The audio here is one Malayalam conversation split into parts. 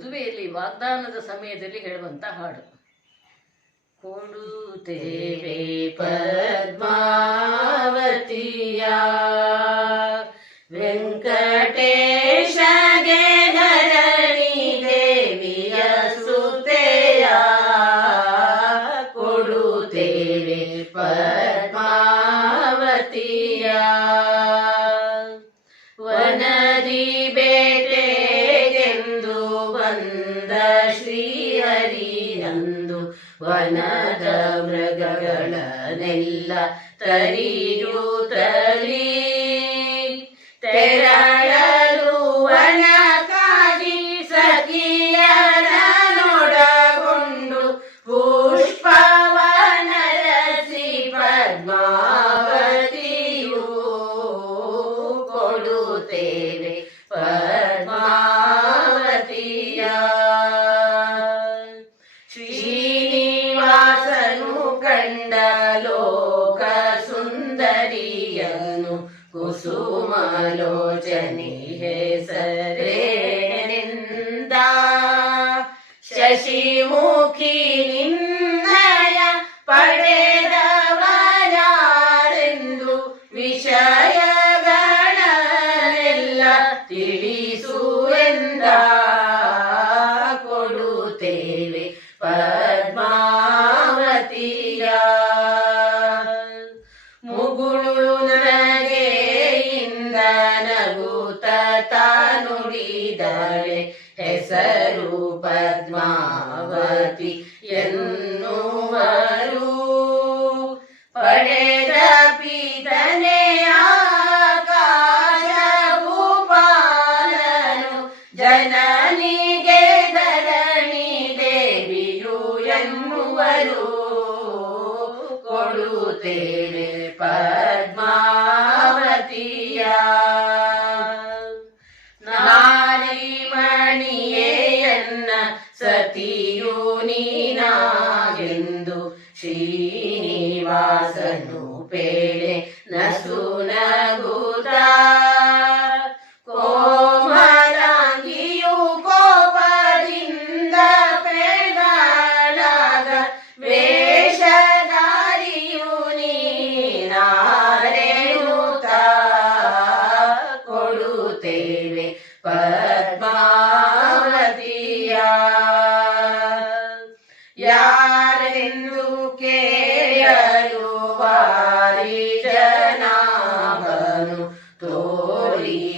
ದುವೇ ಇಲ್ಲಿ ವಾದನದ ಸಮಯದಲ್ಲಿ ಹೇಳುವಂತ ಹಾಡು ಕೋಡು เทวี ಪರದ್ವಾವತೀಯ ವೆಂಕಟೇಶ ಗೆ ನರಣಿ ದೇವಿಯ สุเท ಯಾ ಕೋಡು เทวี ಪರದ್ವಾವತೀಯ ವನ വനത മൃഗണനെല്ല തരീരു തലി ಲೋಕ ಸುಂದರಿಯನು ಕುಸುಮಲೋಚನಿ ಹೆಸರೇನಿಂದ ಶಶಿಮುಖಿ ನಿನ್ನಯ ಪಡೆದವರಾರೆಂದು ವಿಷಯಗಳೆಲ್ಲ ತಿಳಿಸುವೆಂದ ಕೊಡುತ್ತೇವೆ ಪರ पद्मावति यन्नु वरु परेदपि धने आकाशपोपान जननि गेदरणि देवी यन्मरो कोडुते पद्मावती न मणि सतीयुनीनाु श्रीनिवासरूपेण न सुनगो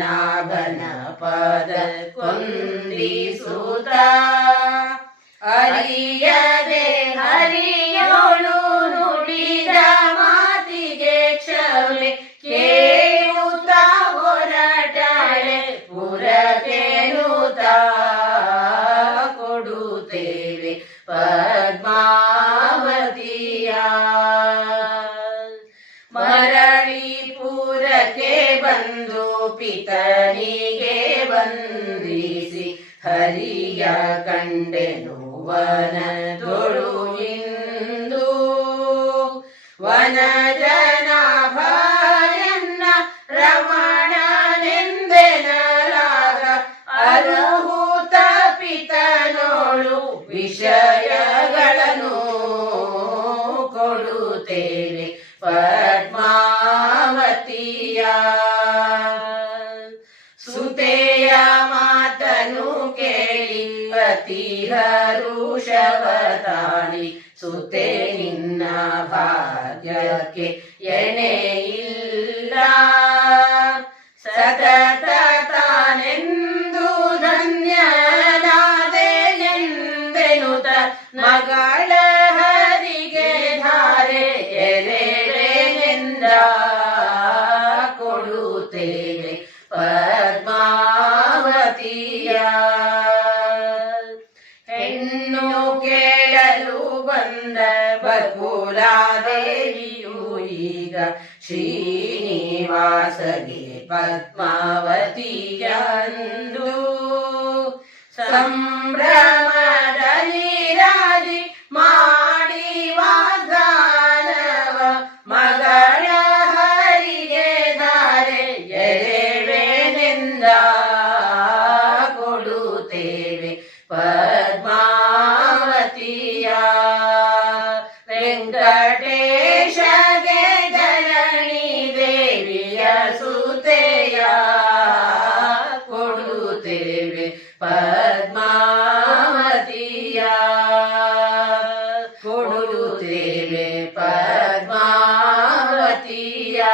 नानपादकुन्द्री अरिया ಹರಿಯ ಕಂಡೆನು ವನ ತೊಳು ಇಂದು ವನ ವಿಷಯಗಳನ್ನು ಕೊಡುತ್ತೇನೆ ಪರ ഹരുഷവതാണി സുതേ നിന്ന ഭാഗ്യക്കെ എണ്ണയില്ല സതത താനെന്തു ധന്യനാദേ എന്തെനുത മകളേ दे श्रीनिवासगे पद्मावती चन्दु सम्भ्रा ಕೊಡುತ್ತೇಯ ಕೊಡುತ್ತೇವೆ ಪದ್ಮಾವತಿಯ ಕೊಡುತ್ತೇವೆ ಪದ್ಮಾವತಿಯ